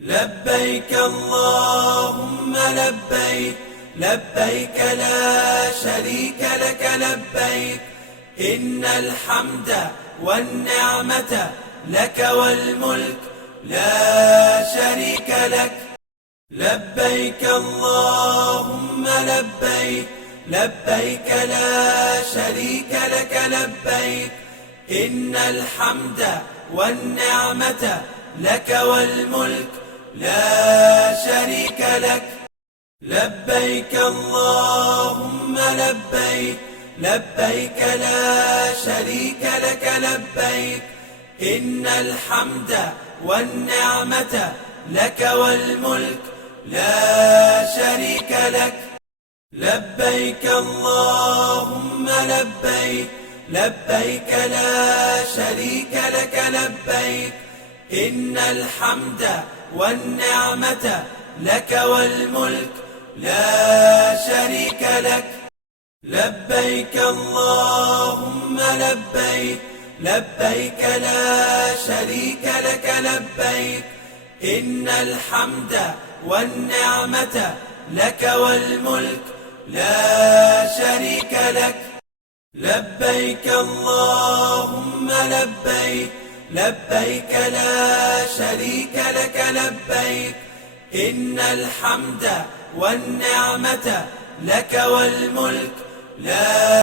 لبيك اللهم لبيك، لبيك لا شريك لك لبيك، إن الحمد والنعمة لك والملك لا شريك لك. لبيك اللهم لبيك، لبيك لا شريك لك لبيك، إن الحمد والنعمة لك والملك لا شريك لك. لبيك اللهم لبيك، لبيك لا شريك لك لبيك، إن الحمد والنعمة لك والملك لا شريك لك. لبيك اللهم لبيك، لبيك لا شريك لك لبيك، إن الحمد والنعمة لك والملك لا شريك لك. لبيك اللهم لبيك، لبيك لا شريك لك لبيك، إن الحمد والنعمة لك والملك لا شريك لك. لبيك اللهم لبيك، لبيك لا شريك لك لبيك، إن الحمد والنعمة لك والملك لا